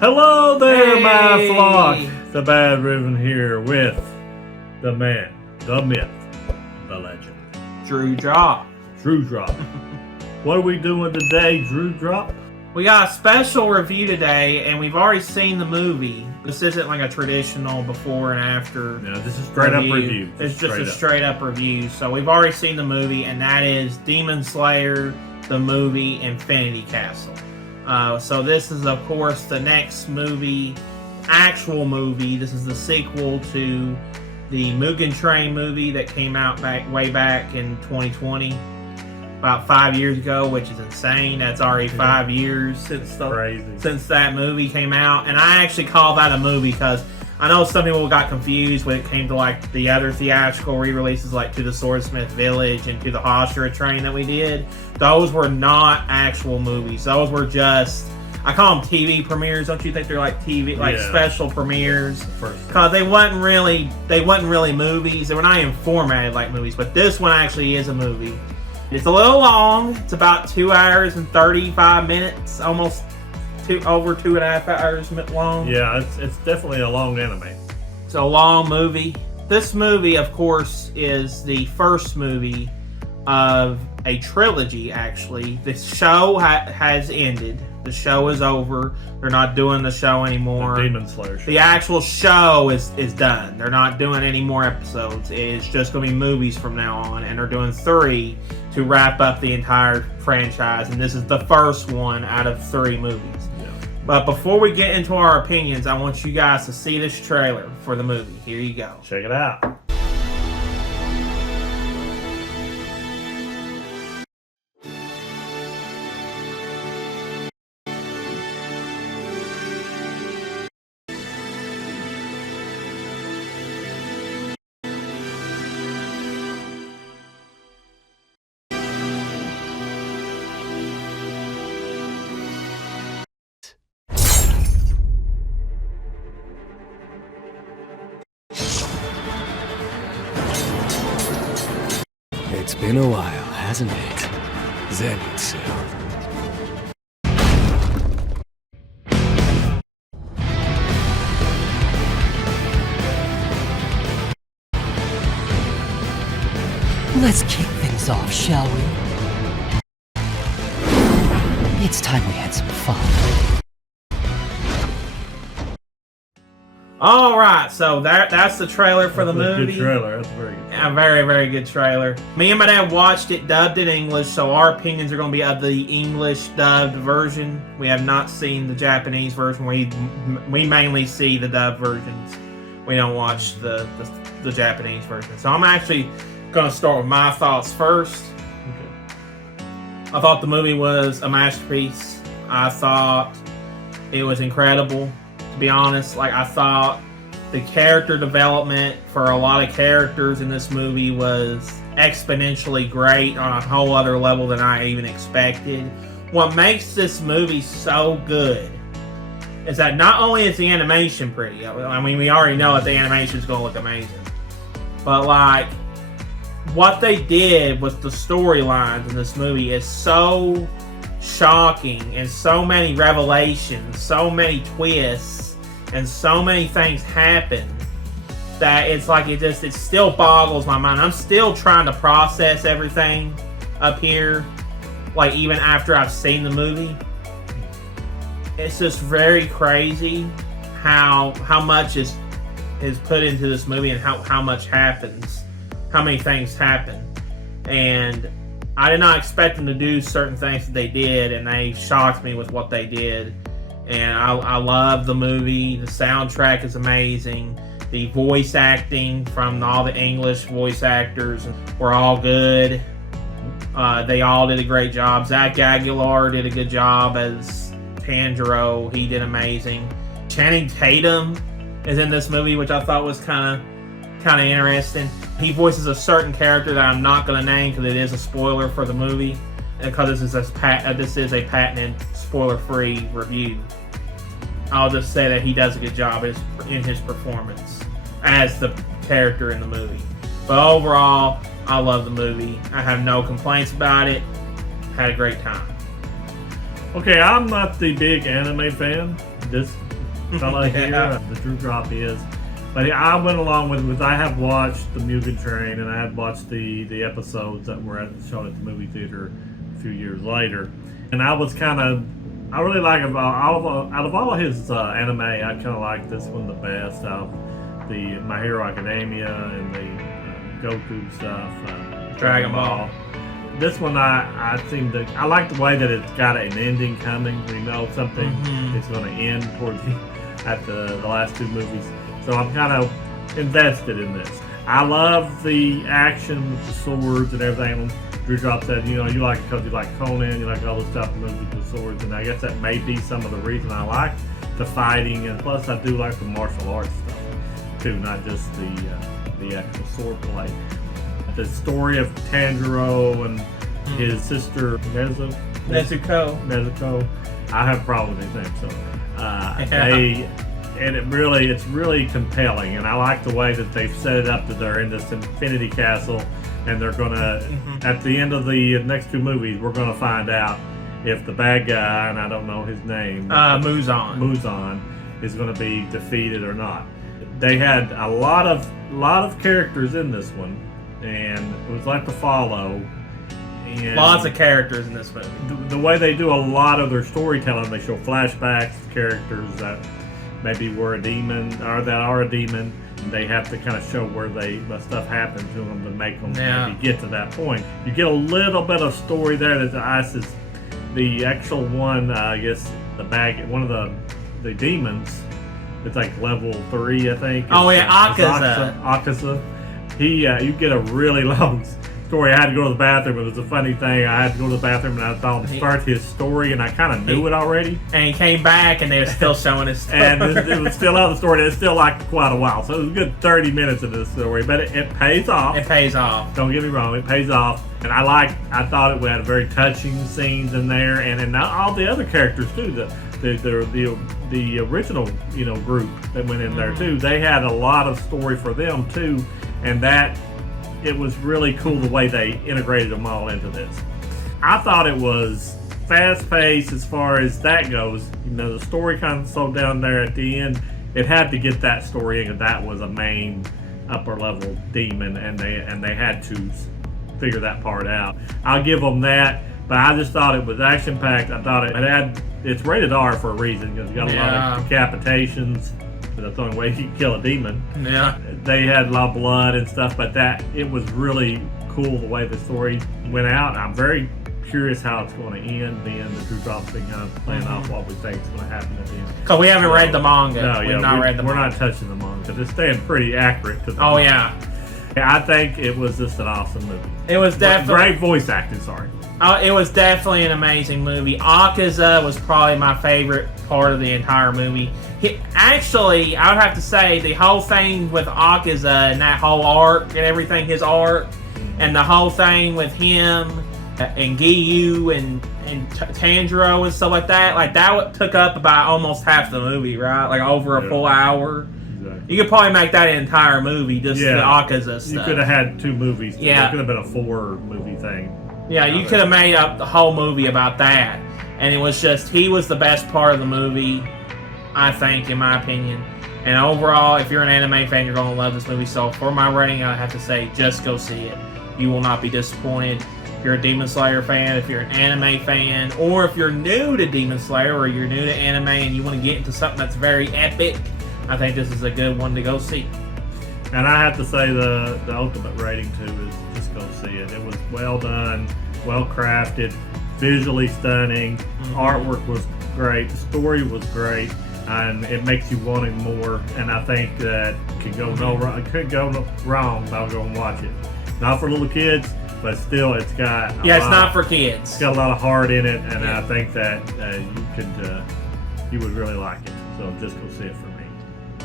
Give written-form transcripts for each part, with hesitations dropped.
Hello there, Hey. my flock. The Badraven here with the man, the myth, the legend, Drew Drop. Drew Drop. What are we doing today, Drew Drop? We got a special review today, and we've already seen the movie. This isn't like a traditional before and after. No, this is straight up review. It's just a straight up review. So we've already seen the movie, and that is Demon Slayer, the movie Infinity Castle. So this is, of course, the next movie, actual movie. This is the sequel to the Mugen Train movie that came out way back in 2020, about 5 years ago, which is insane. That's already 5 years since that movie came out. And I actually call that a movie because I know some people got confused when it came to like the other theatrical re-releases, like To the Swordsmith Village and To the Hashira Train that we did. Those were not actual movies. Those were just, I call them TV premieres. Don't you think they're like TV, like special premieres? Because they wasn't really movies. They were not even formatted like movies. But this one actually is a movie. It's a little long. It's about 2 hours and 35 minutes, almost over 2.5 hours long. Yeah, it's definitely a long anime. It's a long movie. This movie, of course, is the first movie of a trilogy, actually. The show has ended. The show is over. They're not doing the show anymore. The Demon Slayer show. The actual show is done. They're not doing any more episodes. It's just going to be movies from now on, and they're doing 3 to wrap up the entire franchise, and this is the first one out of 3 movies. But before we get into our opinions, I want you guys to see this trailer for the movie. Here you go. Check it out. It's been a while, hasn't it, Zenitsu? Let's kick things off, shall we? It's time we had some fun. All right, so that's the trailer for the movie. Good trailer. That's a very good trailer. A very, very good trailer. Me and my dad watched it dubbed in English, so our opinions are going to be of the English dubbed version. We have not seen the Japanese version. We mainly see the dubbed versions. We don't watch the Japanese version. So I'm actually going to start with my thoughts first. Okay. I thought the movie was a masterpiece. I thought it was incredible. To be honest, like I thought the character development for a lot of characters in this movie was exponentially great on a whole other level than I even expected. What makes this movie so good is that not only is the animation pretty, I mean, we already know that the animation is going to look amazing, but like what they did with the storylines in this movie is so shocking, and so many revelations, so many twists, and so many things happen that it's like it still boggles my mind. I'm still trying to process everything up here, like even after I've seen the movie. It's just very crazy how much is put into this movie, and how much happens, how many things happen. And I did not expect them to do certain things that they did, and they shocked me with what they did. And I love the movie. The soundtrack is amazing. The voice acting from all the English voice actors were all good. They all did a great job. Zach Aguilar did a good job as Tanjiro. He did amazing. Channing Tatum is in this movie, which I thought was kind of interesting. He voices a certain character that I'm not going to name because it is a spoiler for the movie, because this is a patented spoiler-free review. I'll just say that he does a good job in his performance as the character in the movie. But overall, I love the movie. I have no complaints about it. Had a great time. Okay, I'm not the big anime fan. This fellow here. The Drew Drop is. But I went along with I have watched the Mugen Train, and I had watched the episodes that were shown at the movie theater a few years later. And I was I really like out of all of his anime, I kind of like this one the best out of the My Hero Academia and the Goku stuff. Dragon Ball. This one I like the way that it's got an ending coming. We know something is going to end at the last two movies. So I'm kind of invested in this. I love the action with the swords and everything. Drew Drop said, you like it because you like Conan, you like all the stuff movies with the swords, and I guess that may be some of the reason I like the fighting, and plus I do like the martial arts stuff too, not just the actual sword play. The story of Tanjiro and his sister Nezuko. I have a problem with his name, so it's really compelling, and I like the way that they've set it up that they're in this infinity castle, and they're gonna at the end of the next two movies we're gonna find out if the bad guy, and I don't know his name, Muzan is gonna be defeated or not. They had a lot of characters in this one, and it was like to follow. And lots of characters in this movie. The way they do a lot of their storytelling, they show flashbacks of characters that maybe were a demon or that are a demon. And they have to kind of show where stuff happened to them to make them maybe get to that point. You get a little bit of story there that the actual one, I guess one of the demons. It's like level 3, I think. Akaza. You get a really long story. I had to go to the bathroom. It was a funny thing. I had to go to the bathroom, and I thought to start his story, and I kind of knew it already. And he came back, and they were still showing his story. And it was still out of the story. It's still like quite a while. So it was a good 30 minutes of this story, but it pays off. It pays off. Don't get me wrong. It pays off. And I thought it had very touching scenes in there, and all the other characters too. The original group that went in there too. They had a lot of story for them too, and that it was really cool the way they integrated them all into this. I thought it was fast-paced as far as that goes. The story kind of slowed down there at the end. It had to get that story in, and that was a main upper-level demon, and they had to figure that part out. I'll give them that, but I just thought it was action-packed. I thought it's rated R for a reason, because you got a lot of decapitations. That's the only way you can kill a demon. Yeah. They had a lot of blood and stuff, but it was really cool the way the story went out. I'm very curious how it's going to end. The Drew Drop's been kind of playing off what we think is going to happen at the end. Because we haven't read the manga. We're not touching the manga, because it's staying pretty accurate to the manga. Yeah. I think it was just an awesome movie. It was definitely great voice acting. Sorry. It was definitely an amazing movie. Akaza was probably my favorite part of the entire movie. Actually, I would have to say the whole thing with Akaza and that whole arc and everything, his arc, and the whole thing with him and Giyu and Tanjiro and stuff like that took up about almost half the movie, right? Like over a full hour. Exactly. You could probably make that an entire movie, just the Akaza stuff. You could have had 2 movies. Yeah. It could have been a 4-movie thing. Yeah, you could have made up the whole movie about that. And it was just, he was the best part of the movie, I think, in my opinion. And overall, if you're an anime fan, you're going to love this movie. So for my rating, I have to say, just go see it. You will not be disappointed. If you're a Demon Slayer fan, if you're an anime fan, or if you're new to Demon Slayer, or you're new to anime and you want to get into something that's very epic, I think this is a good one to go see. And I have to say the ultimate rating too is just go see it. It was well done, well crafted, visually stunning. Artwork was great, the story was great, and it makes you wanting more. And I think that could go no wrong by going and watch it. Not for little kids, but still, it's got it's not for kids. It's got a lot of heart in it, and I think that you would really like it. So just go see it for me.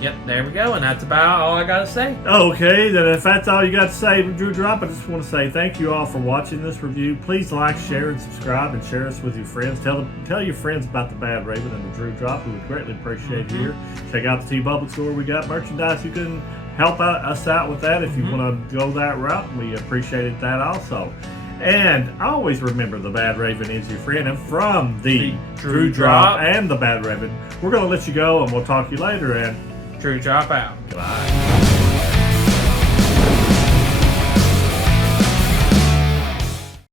Yep, there we go, and that's about all I gotta say. Okay, then if that's all you got to say, Drew Drop, I just want to say thank you all for watching this review. Please like, share, and subscribe, and share us with your friends. Tell your friends about the Badraven and the Drew Drop. We would greatly appreciate you here. Check out the T-Bubble store. We got merchandise. You can help us out with that if you want to go that route. We appreciated that also. And always remember, the Badraven is your friend. And from the Drew Drop Drop and the Badraven, we're going to let you go, and we'll talk to you later. And Drew Drop out. goodbye.